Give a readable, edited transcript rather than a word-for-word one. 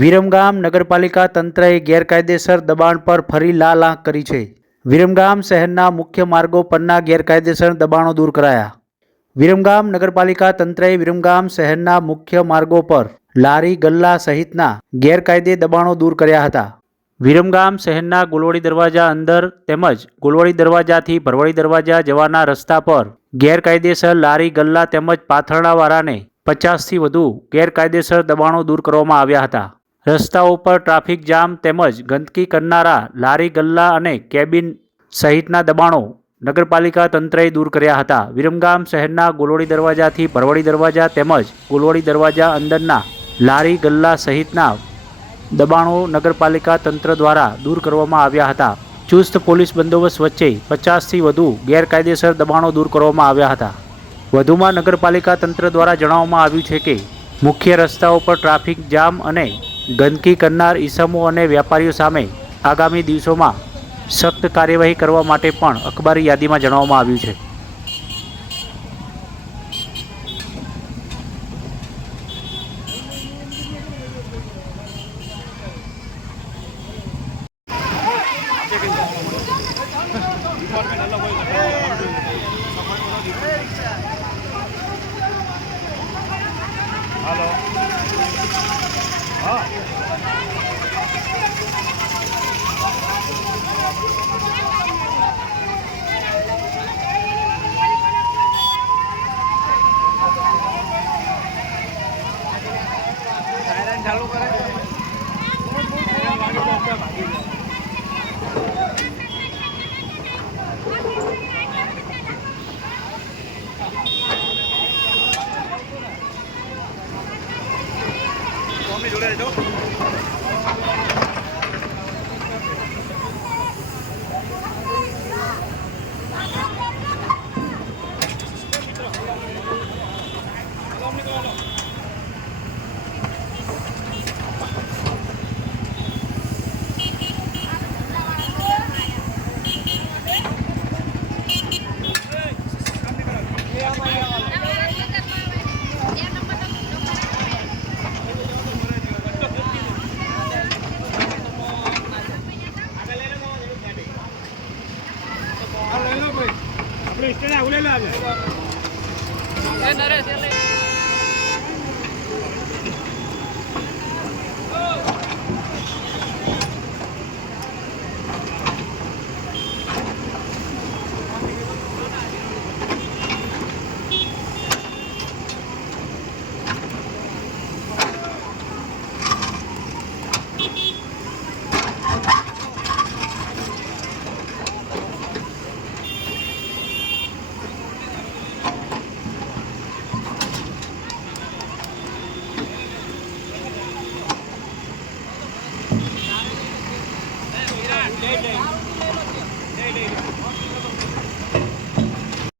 વિરમગામ નગરપાલિકા તંત્રએ ગેરકાયદેસર દબાણ પર ફરી લાલ આંખ કરી છે। વિરમગામ શહેરના મુખ્ય માર્ગો પરના ગેરકાયદેસર દબાણો દૂર કરાયા। વિરમગામ નગરપાલિકા તંત્રએ વિરમગામ શહેરના મુખ્ય માર્ગો પર લારી ગલ્લા સહિતના ગેરકાયદે દબાણો દૂર કર્યા હતા। વિરમગામ શહેરના ગુલવડી દરવાજા અંદર તેમજ ગુલવડી દરવાજાથી ભરવાડી દરવાજા જવાના રસ્તા પર ગેરકાયદેસર લારી ગલ્લા તેમજ પાથરણાવાળાને 50થી વધુ ગેરકાયદેસર દબાણો દૂર કરવામાં આવ્યા હતા। રસ્તાઓ પર ટ્રાફિક જામ તેમજ ગંદકી કરનારા લારી ગલ્લા અને કેબિન સહિતના દબાણો નગરપાલિકા તંત્રએ દૂર કર્યા હતા। વિરમગામ શહેરના ગુલવડી દરવાજાથી ભરવાડી દરવાજા તેમજ ગુલવડી દરવાજા અંદરના લારી ગલ્લા સહિતના દબાણો નગરપાલિકા તંત્ર દ્વારા દૂર કરવામાં આવ્યા હતા। ચુસ્ત પોલીસ બંદોબસ્ત વચ્ચે 50થી વધુ ગેરકાયદેસર દબાણો દૂર કરવામાં આવ્યા હતા। વધુમાં નગરપાલિકા તંત્ર દ્વારા જણાવવામાં આવ્યું છે કે મુખ્ય રસ્તાઓ પર ટ્રાફિક જામ અને ગંદકી કરનાર ઈસમો અને વેપારીઓ સામે આગામી દિવસોમાં સખ્ત કાર્યવાહી કરવા માટે પણ અખબારી યાદીમાં જણાવવામાં આવ્યું છે। ચાલુ કરે જોડે જો Đây.